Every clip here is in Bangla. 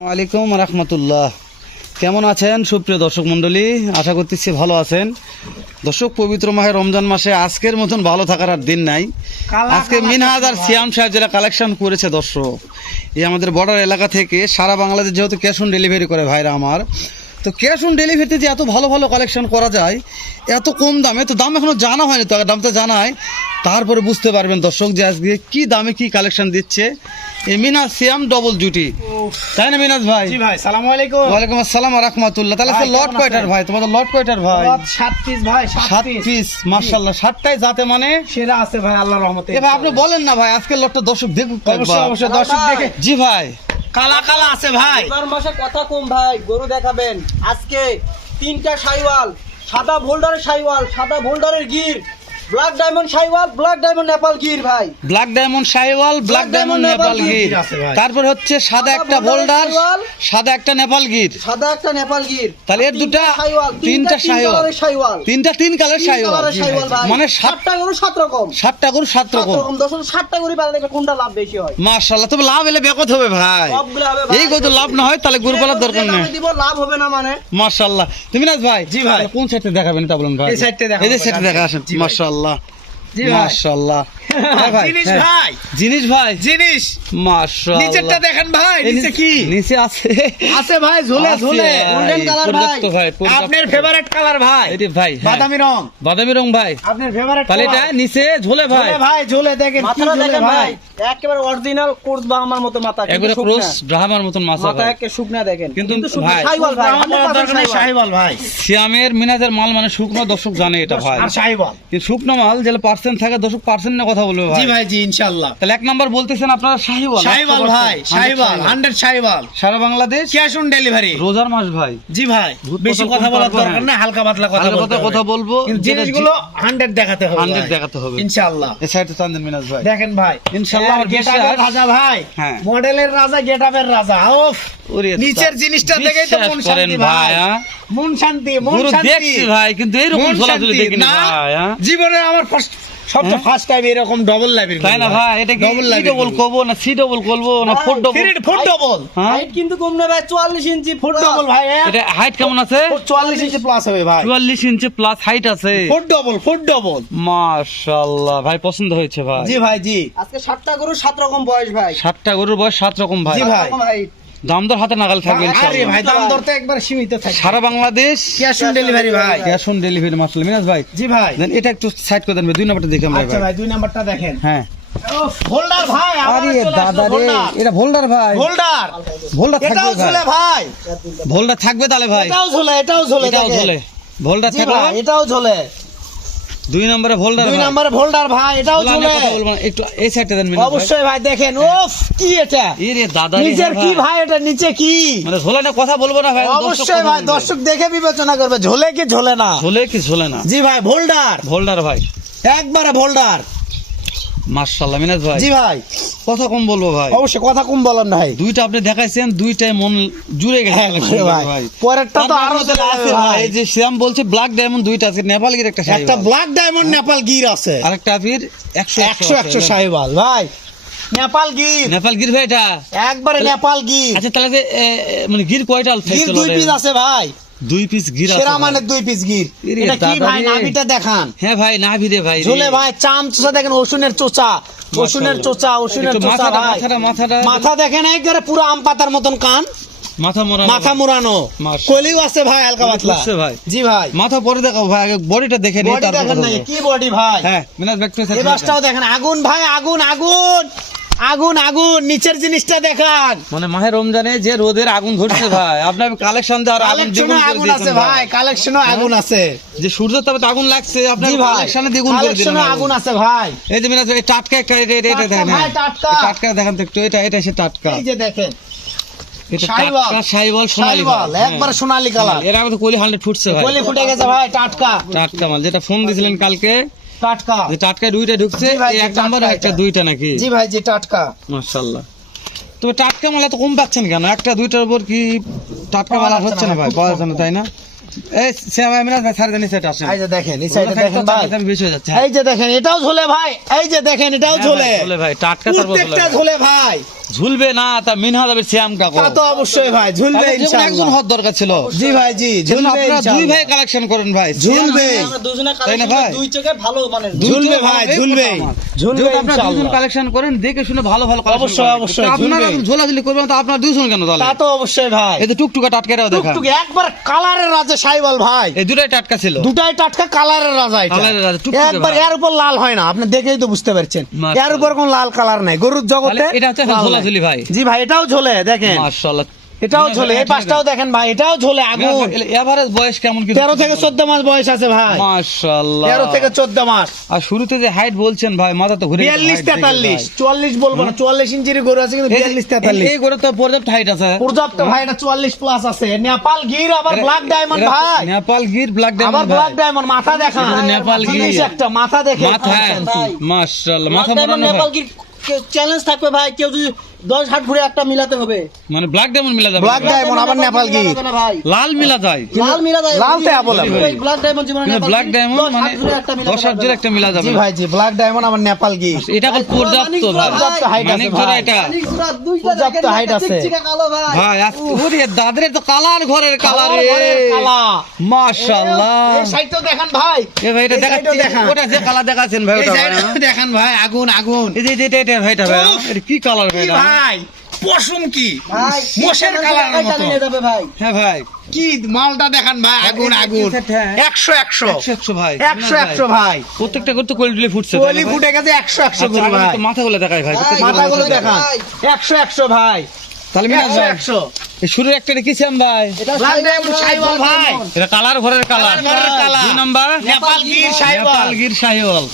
ওয়ালাইকুম রাহমাতুল্লাহ। কেমন আছেন সুপ্রিয় দর্শক মণ্ডলী? আশা করতেছি ভালো আছেন। দর্শক, পবিত্র মাহে রমজান মাসে আজকের মতন ভালো থাকার আর দিন নাই। আজকে মিনহাজ আর সিয়াম সাহেব যেটা কালেকশন করেছে দর্শক, এই আমাদের বর্ডার এলাকা থেকে সারা বাংলাদেশ যেহেতু ক্যাশ অন ডেলিভারি করে ভাইরা আমার, তো ক্যাশ অন ডেলিভারিতে যে এত ভালো ভালো কালেকশন করা যায় এত কম দামে, তো দাম এখনো জানা হয়নি, তো দামটা জানায় তারপরে বুঝতে পারবেন দর্শক যে আজকে কি দামে কি কালেকশন দিচ্ছে এই মিনহাজ সিয়াম ডবল জুটি, তাই না মিনহাজ ভাই? জি ভাই, সালামু আলাইকুম। ওয়ালাইকুম আসসালাম ওয়া রাহমাতুল্লাহ। তাহলে আজকে লট কয়টার ভাই? তোমাদের লট কয়টার ভাই? 7 পিস ভাই, 7 পিস মাশাআল্লাহ। 7টাই যাতে মানে সেরা আছে ভাই, আল্লাহর রহমতে। এ ভাই আপনি বলেন না ভাই, আজকে লটটা দর্শক দেখুক তো একবার। অবশ্যই অবশ্যই দর্শক দেখে। জি ভাই, কালা কালা আছে ভাই। এবার মাসে কথা কম ভাই, গরু দেখাবেন আজকে 3টা শাইওয়াল, সাদা ভোল্ডারের শাইওয়াল, সাদা ভোল্ডারের Gir, black diamond Sahiwal, black diamond Nepal Gir ভাই, black diamond Sahiwal, black diamond Nepal Gir, তারপর হচ্ছে সাদা একটা বোল্ডার, সাদা একটা নেপাল গির, সাদা একটা নেপাল গির। তাহলে এর দুটো শাইওয়াল, তিনটা শাইওয়াল, শাইওয়াল, তিনটা তিন কালার শাইওয়াল, মানে 7টা গরু 7 রকম, 7টা গরু 7 রকম। দর্শক 7টা গরু পালা দেখবে কোনটা লাভ বেশি হয়। মাশাআল্লাহ, তবে লাভ এলে বেকত হবে ভাই। সবগুলো হবে ভাই। এই গরু লাভ না হয় তাহলে গরু পালার দরকার নেই। আমি দিব লাভ হবে না মানে। মাশাআল্লাহ। তুমি না ভাই? জি ভাই। কোন সাইডে দেখাবেন এটা বলুন ভাই? এই সাইডটা দেখাবো। এই যে সাইডে দেখা আসেন। জি ভাই। মাশাআল্লাহ জি ভাই। মাশাআল্লাহ। হ্যাঁ ভাই, জিনিস হ্যাঁ। ভাই, জিনিস ভাই, জিনিস। মাশাআল্লাহ। নিচেরটা দেখেন ভাই, নিচে কি নিচে আছে? আছে ভাই, ঝোলে ঝোলে। golden color পর্যাপ্ত ভাই। পর্যাপ্ত। আপনার ফেভারিট কালার ভাই, এটি ভাই, হ্যাঁ। বাদামি রং। বাদামি রং ভাই। আপনার ফেভারিট তাহলে এটা নিচে ঝোলে ভাই। ঝোলে ভাই, ঝোলে দেখেন কি মাথাটা ঝোলে দেখেন ভাই। ভাই, একেবারে অরিজিনাল কোর্স বা আমার মতো মাথা, কিন্তু একবারে শুকনা। ক্রস ব্রাহ্মার মতন মাছা মাথা ভাই। একে শুকনা দেখেন, কিন্তু শুকনা। ভাই, শাইওয়াল ভাই, আমার 100% দরকার নেই, শাইওয়াল। শাহিওয়াল ভাই। সিয়ামের মিনাজের মাল মানে শুকনো, দর্শক জানে এটা ভাই। আর শাহিওয়াল। কিন্তু শুকনো মাল যেটা পার্সেন্ট থাকে দর্শক পার্সেন্ট নিয়ে কথা বলবে জি ভাই। ভাই, জি ইনশাআল্লাহ। তাহলে এক নাম্বার বলতেছেন আপনারা শাহিওয়াল। শাহিওয়াল ভাই, শাহিওয়াল 100 শাহিওয়াল। সারা বাংলাদেশ ক্যাশ অন ডেলিভারি। রোজার মাস ভাই। জি ভাই, ভূত বেশি কথা কথা কম বলার পারবো, দরকার হ্যাঁ। না, হালকা পাতলা কথা হালকা বলতে পাতলা কথা হবে। বলবো, কিন্তু যেটা জিনিসগুলো 100 দেখাতে হবে 100 ভাই। দেখাতে হবে ইনশাআল্লাহ। এই সাইডে চান্দেন মিনাজ ভাই। দেখেন ভাই, ইনশাআল্লাহ আমার গেটআপের বিশ্বাস। রাজা ভাই, হ্যাঁ। মডেলের রাজা, গেটআপের রাজা। ওফ, ওরে নিচের জিনিসটা দেখেই তো মন বিশ্বাস করেন শান্তি ভাই, ভাই। হ্যাঁ। মন শান্তি, মন গরু শান্তি দেখছি ভাই, কিন্তু এইরকম মন ঝোলাঝুলি শান্তি। দেখিনি না, ভাই, হ্যাঁ। জীবনে আমার সবচেয়ে হ্যাঁ? ফার্স্ট টাইম এরকম ডবল লাইভের। তাই না ভাই? এটা কি ডবল ই লাইভের ডবল করবো না সি ডবল করবো না ফোর ডবল? ফুট ডবল, হ্যাঁ, হাইট কিন্তু কম না ভাই, 44 ইঞ্চি ফুট ফুট ডবল ভাই। এটা হাইট কেমন আছে? 44 ইঞ্চি প্লাস হবে ভাই। 44 ইঞ্চি প্লাস হাইট আছে। Foot double, foot double. মাশাআল্লাহ ভাই, পছন্দ হয়েছে ভাই। জি ভাই, জি। আজকে 7টা গরু 7 রকম বয়স ভাই। 7টা গরুর বয়স 7 রকম ভাই। জি ভাই। 7 রকম height। দাম দর হাতে নাগাল থাকবে আরে ইনশাআল্লাহ। ভাই, দাম দরতে একবার সীমিত থাকে। সারা বাংলাদেশ ক্যাশ অন ডেলিভারি ভাই। ক্যাশ অন ডেলিভারি মাশাআল্লাহ। মিনাজ ভাই, জি ভাই। দেন এটা একটু সাইড করে দেন ভাই, 2 নাম্বারটা দেখে আমরা আচ্ছা ভাই। ভাই, 2 নাম্বারটা দেখেন। হ্যাঁ। হোল্ডার ভাই, আবার আরে চলে দাদা আসলো রে, হোল্ডার। এটা ভোল্ডার ভাই। হোল্ডার, ভোল্ডার এটাও থাকবে ঝোলে ভাই। ভাই, ভোল্ডার থাকবে তাহলে ভাই। এটাও ঝোলে, এটাও ঝোলে এটাও দেখেন। ঝোলে। ভোল্ডার জি থাকবে। ভাই, এটাও ঝোলে। 2 নম্বরে ভোল্ডার 2 ভাই। নম্বরে হোল্ডার ভাই, এটাও ভোল্ডার ঝোলে। নিয়ে কথা বলবো না, একটু এই সাইডটা দেন মিনাজ ভাই। অবশ্যই ভাই, দেখেন। ওফ, কি এটা? এরে দাদা রে, নিচের হ্যাঁ কি ভাই, এটা নিচে কি? মানে ঝোলে না কথা বলবো না ভাই, দর্শক অবশ্যই কথা ভাই, বলবে। দর্শক দেখে বিবেচনা করবে, ঝোলে কি ঝোলে না। ঝোলে কি ঝোলে না? জি ভাই, ভোল্ডার, ভোল্ডার ভাই। একবারে ভোল্ডার। মাশাআল্লাহ মিনাজ ভাই, জি ভাই, কথা কম বলবো ভাই। অবশ্যই কথা কম বলেন ভাই। দুইটা আপনি দেখাইছেন, দুইটাই মন জুড়ে গেছে একবারে ভাই, পরেরটা তো আরো তারপরে আছে ভাই, এই যে শ্যাম বলছে ব্ল্যাক ডায়মন্ড দুইটা আছে, নেপালগির একটা একটা শাহিওয়াল, ব্ল্যাক ডায়মন্ড নেপাল গির আছে, আরেকটা ফির 100 শাহিওয়াল ভাই, নেপাল গির, নেপালগির ভাই এটা। একবারে নেপাল গির। আচ্ছা তাহলে যে মানে গির কয়টা গির 2 পিস আছে ভাই, 2 পিস গির আছে সেরা ভাই। মানে 2 পিস গির। এরে এটা কি দাদা ভাই, রে। নাভিটা দেখান। হ্যাঁ ভাই, না ভিড়ে ভাই রে। ঝোলে ভাই, চাম চোচা দেখেন, ওষুনের চোচা, ওষুনের চোচা, ওষুনের একটু চোচা ভাই। মাথাটা মাথা দেখেন, একবারে পুরো আম পাতার মতন কান, মাথা মোড়া, মাথা মুড়ানো, মাশাআল্লাহ। কলিও আছে ভাই, হালকা পাতলা। বুঝছে ভাই। জি ভাই, মাথা পরে দেখাও ভাই, আগে বডিটা দেখে নিই বডি তারপর দেখেন কথা নাই, বলবো। কি বডি ভাই। হ্যাঁ মিনাজ ব্যাক টু এই বাসটাও দেখেন, আগুন ভাই, আগুন আগুন আগুন আগুন, নিচের জিনিসটা দেখান। মানে মাহে রমজানে যে রোদের আগুন ধরছে ভাই, আপনার কালেকশন দিয়ে আর আগুন দ্বিগুণ কালেকশনে করে আগুন আছে দিয়েছেন ভাই, কালেকশনে আগুন আছে। যে সূর্যের তাপে তো আগুন লাগছে, আপনার জি ভাই, কালেকশনে দ্বিগুণ করে দিলেন কালেকশনে আগুন আছে ভাই। এই যে মিনাজ ভাই, টাটকা একটা এটা টাটকা দেখেন, ভাই, হ্যাঁ। টাটকা। এই টাটকা দেখান তো একটু, এটা সে টাটকা, এই যে দেখেন, এটা শাহিওয়াল, টাটকা শাহিওয়াল সোনালী শাহিওয়াল, ভাই, একবারে সোনালী কালার। এর আগে তো কোহলি 100 ফুটছে ভাই, কলি ফুটে গেছে ভাই, টাটকা টাটকা মাল, যেটা ফোন দিছিলেন কালকে, টাটকা। যে টাটকা দুইটা ঢুকছে, জি ভাই, এই জি, এক নাম্বার টাটকা একটা এটা। দুইটা নাকি? জি ভাই, জি টাটকা। মাশাআল্লাহ। তবে টাটকা মাল এত কম পাচ্ছেন কেন? একটা দুইটার উপর কি টাটকা মাল আর পাওয়া হচ্ছে না যাচ্ছে না ভাই, ভাই, পাওয়া খুব যাচ্ছে না, তাই না? এই শ্যাম মিনাজ ভাই ছাড় দেন সেটা আসেন এই যে দেখেন এই সাইডে দেখেন ভাই, আমি বেশি হয়ে যাচ্ছে এই যে দেখেন এটাও ঝোলে ভাই, এই যে দেখেন এটাও ঝোলে, ঝোলে ভাই টাটকা তারপর প্রত্যেকটা ঝোলে ভাই। ঝুলবে না তা মিনহাজ হবে শ্যাম কাকু তা তো অবশ্যই ভাই ঝুলবে একজন ইনশাআল্লাহ। হওয়ার দরকার ছিল জি ভাই জি, ঝুলবে আপনারা দুই ভাই ইনশাআল্লাহ। কালেকশন করেন ভাই ঝুলবে আমরা দুজনে তাই না কালেকশন ভাই? দুই চোখে ভালো মানের ঝুলবে ভাই, ঝুলবে ঝুলবে যেহেতু আপনারা দুজন ইনশাআল্লাহ। কালেকশন করেন দেখে শুনে ভালো ভালো collection অবশ্যই, করেন। অবশ্যই, তো আপনারা ঝুলবে। ঝোলাঝুলি করবেন তো আপনারা দুজন কেন তাহলে তা তো অবশ্যই ভাই। এই তো টুকটুকা টাটকারাও দেখা টুকটুকি একবার কালারের রাজা সাইওয়াল ভাই, এই দুটাই টাটকা ছিল দুটাই টাটকা কালারের রাজা এটা। কালারের রাজা, টুকটুকে একবার ভাই। এর উপর লাল হয় না, আপনি দেখেই তো বুঝতে পারছেন। মাশাআল্লাহ। এর উপর কোন লাল কালার নাই গরুর জগতে। তাহলে এটা হচ্ছে লাল নাই। ঝোলাঝুলি ভাই। জি ভাই এটাও ঝোলে দেখেন, মাশাআল্লাহ এটাও ঝোলে, এই পাশটাও দেখেন ভাই, এটাও ঝোলে আগুন। এভারেজ বয়স কেমন কি 13 থেকে 14 মাস বয়স আছে ভাই, মাশাআল্লাহ 13 থেকে 14 মাস। আর শুরুতে যে হাইট বলছেন ভাই মাথা তো ঘুরে 42 43 44 বলবো না, 44 ইঞ্চির গরু আছে কিন্তু 42 43 এই গরু তো পর্যাপ্ত হাইট আছে পর্যাপ্ত ভাই, এটা 44 প্লাস আছে। নেপাল গির আবার ব্ল্যাক ডায়মন্ড ভাই, নেপাল গির ব্ল্যাক আবার ডায়মন্ড ব্ল্যাক ডায়মন্ড। মাথা দেখা এটা নেপাল গির। জিনিস একটা মাথা দেখে মাথা ভাই। মাশাআল্লাহ মাথা ব্ল্যাক মোড়ানো নেপাল ভাই। কি চ্যালেঞ্জ থাকবে ভাই, কেউ যদি 10 হাত ঘুরে একটা মিলাতে হবে। মানে ব্ল্যাক ডায়মন্ড মিলা যাবে ব্ল্যাক ডায়মন্ড আবার নেপাল গির। মিলা যাবে না ভাই, লাল মিলা যায় লাল মিলা যায়, লাল তো বলে ভাই। ব্ল্যাক ডায়মন্ড জীবনে কিন্তু নেপাল ব্ল্যাক গির, ডায়মন্ড 10 মানে হাত ঘুরে একটা মিলাতে 10 হাত জোড়া একটা মিলা যাবে জি না। ভাই জি, ব্ল্যাক ডায়মন্ড আবার নেপাল গির। এটা খুব পর্যাপ্ত ভাই পর্যাপ্ত height আছে মানিক ভাই। জোড়া এটা মানিক জোড়া দুইটা পর্যাপ্ত দেখেন, height একটা আছে। চিকচিকা কালো ভাই। ভাই ওরে দাদরে তো কালার ঘরের কালার রে ঘরের কালা। মাশাআল্লাহ এই সাইডটাও দেখেন ভাই, এ ভাই এটা এই দেখাচ্ছেন সাইডটাও দেখান। ওটা যে কালার দেখাচ্ছেন ভাই এই ওটা ভাই, সাইডটাও হ্যাঁ? দেখেন ভাই, আগুন আগুন। এই যে এটা ভাইটা ভাই উফ! এটা কি কালার ভাই কি এটা? ভাই পশম কি ভাই মোষের কালারের এটা মতো। নিয়ে যাবে ভাই। হ্যাঁ ভাই কি মালটা দেখেন ভাই, আগুন এই- আগুন। এই সেটটা, 100 100 100 ভাই 100 100 ভাই, প্রত্যেকটা করতে কোয়ালিটি ফুটছে তাই না কোয়ালি ভাই? ফুটে গেছে 100 100 আচ্ছা, করে আগে ভাই। তো মাথাগুলো দেখাই ভাই ভাই, প্রত্যেকটা মাথাগুলো মাথা দেখান ভাই। 100 100 ভাই, তাহলে মিনাজ 100 ভাই 100 এই শুরুর একটা কি ছিলাম ভাই এটা ব্ল্যাক সাইওয়াল ডায়মন্ড ভাই, সাইওয়াল ব্ল্যাক ভাই, ডায়মন্ড। এটা কালার ঘরের কালার ঘরের কালার। 2 নাম্বার নেপাল গির সাইওয়াল, নেপাল গির শাহিওয়াল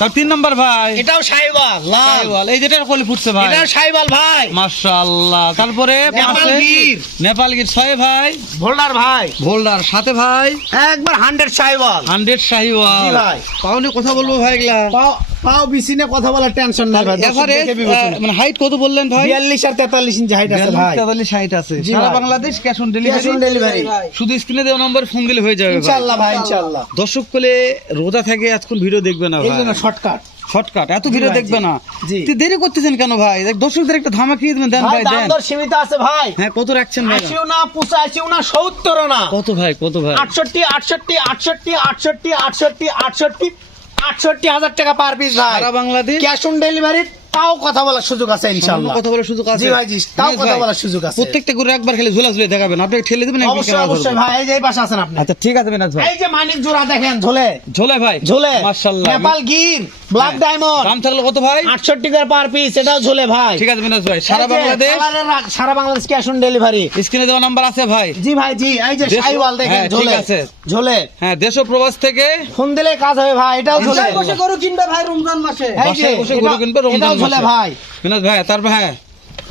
তার 3 নাম্বার ভাই এটাও সাইওয়াল লাল, শাহিওয়াল এই যেটা কোয়ালি ফুটছে ভাই এটাও সাইওয়াল ভাই, মাশাআল্লাহ তারপরে নেপাল পাশে গির। নেপাল গির 6 ভাই ভোল্ডার ভাই, ভোল্ডার সাথে ভাই একবার 100 সাইওয়াল। 100 শাহিওয়াল জি ভাই। পাওনি কথা বলবো ভাই এগুলা পাও পাও বিসিনে কথা বলার টেনশন নাই ভাই, দর্শক এভারেজ দেখে বিবেচনা। মানে হাইট কত বললেন ভাই 42 আর 43 ইঞ্চি হাইট আছে ভাই, 43 হাইট আছে জি সারা ভাই। Bangladesh cash on cash on delivery delivery ভাই। শুধু স্ক্রিনে দেওয়া নম্বর ফোন দিলে হয়ে যাবে ভাই ইনশাআল্লাহ ভাই ইনশাআল্লাহ। দর্শক কোলে রোজা থেকে আজকাল ভিডিও দেখবে না এই ভাই জন্য শর্টকাট শর্টকাট এত ভিডিও ভাই, দেখবে জি। না জি। তুই দেরি করতেছেন কেন ভাই দেখ, দর্শকদের একটা ধামাকি দেন ভাই, ভাই দাম দেন দর সীমিত আছে ভাই, হ্যাঁ কত রাখছেন ভাই 80 না 85 না 70 না, কত ভাই কত ভাই 68 68 68 68 68 68 68 হাজার টাকা পার পিস ভাই, সারা বাংলাদেশ ক্যাশ অন ডেলিভারি। তাও কথা বলার সুযোগ আছে ইনশাআল্লাহ, কথা বলার সুযোগ আছে জি ভাই জি, তাও বেশ কথা ভাই। বলার সুযোগ আছে। প্রত্যেকটা গরু একবার খেলে ঝুলাঝুলি দেখাবেন আপনি ঠেলে দেবেন একবার অবশ্যই ক্যামেরা অবশ্যই ধরবেন। ভাই, এই যে এই পাশে আছেন আপনি, আচ্ছা ঠিক আছে মিনাজ ভাই এই যে মানিক জোড়া দেখেন ঝোলে ঝোলে ভাই ঝোলে মাশাআল্লাহ নেপাল গির ব্ল্যাক ডায়মন্ড দাম থাকলো কত ভাই 68 টাকা পার পিস, এটাও ঝোলে ভাই। ঠিক আছে মিনাজ ভাই সারা এই যে বাংলাদেশ কালারের সারা বাংলাদেশ ক্যাশ অন ডেলিভারি। স্ক্রিনে দেওয়া নাম্বার আছে ভাই জি ভাই জি, এই যে দেশ- সাইওয়াল দেখেন হ্যাঁ, ঠিক ঝোলে আছে। ঝোলে, হ্যাঁ দেশ ও প্রবাস থেকে ফোন দিলে কাজ হবে ভাই, এটাও ঝোলে। বাসায় বসে গরু কিনবে ভাই রমজান মাসে। এই যে বাসায় বসে গরু এটা- কিনবে রমজান এটাও ঝোলে মাসে। ভাই, মিনাজ ভাই তারপর হ্যাঁ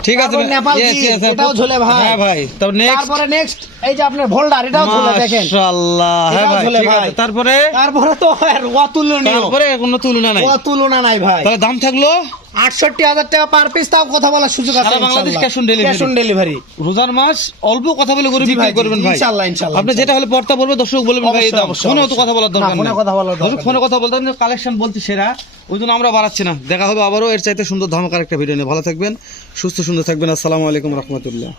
ঠিক আছে তারপর নেপাল Yes, গির, yes, এটাও ঝোলে ভাই। হ্যাঁ ভাই তারপর নেক্সট তারপরে নেক্সট এই যে আপনার ভোল্ডার, এটাও ঝোলে দেখেন। মাশাআল্লাহ হ্যাঁ এটাও ভাই ঝোলে ঠিক ভাই। আছে তারপরে তারপরে তো আর অতুলনীয়, তারপরে কোনো তুলনা নাই অতুলনা নাই ভাই। তাহলে দাম থাকলো 68 হাজার টাকা পার পিস, তাও কথা বলার সুযোগ আছে সারা Bangladesh cash on delivery। Cash on delivery. রোজার মাস অল্প কথা বলে গরু জি বিক্রি ভাই, জি, করবেন ভাই ইনশাআল্লাহ, ইনশাআল্লাহ, আপনি যেটা হলে পর্তা বলবে দর্শক বলবেন ভাই এই অবশ্যই, দাম অবশ্যই, ফোনে অত অবশ্যই। কথা বলার না, দরকার ফোনে নেই কথা বলার দরকার দর্শক ফোনে কথা বলতে কালেকশন বলতে সেরা ওই জন্য আমরা বাড়াচ্ছি না দেখা হবে আবারও এর চাইতে সুন্দর ধামাকার একটা ভিডিও নিয়ে ভালো থাকবেন সুস্থ সুন্দর থাকবেন আসসালামু আলাইকুম রহমতুল্লাহ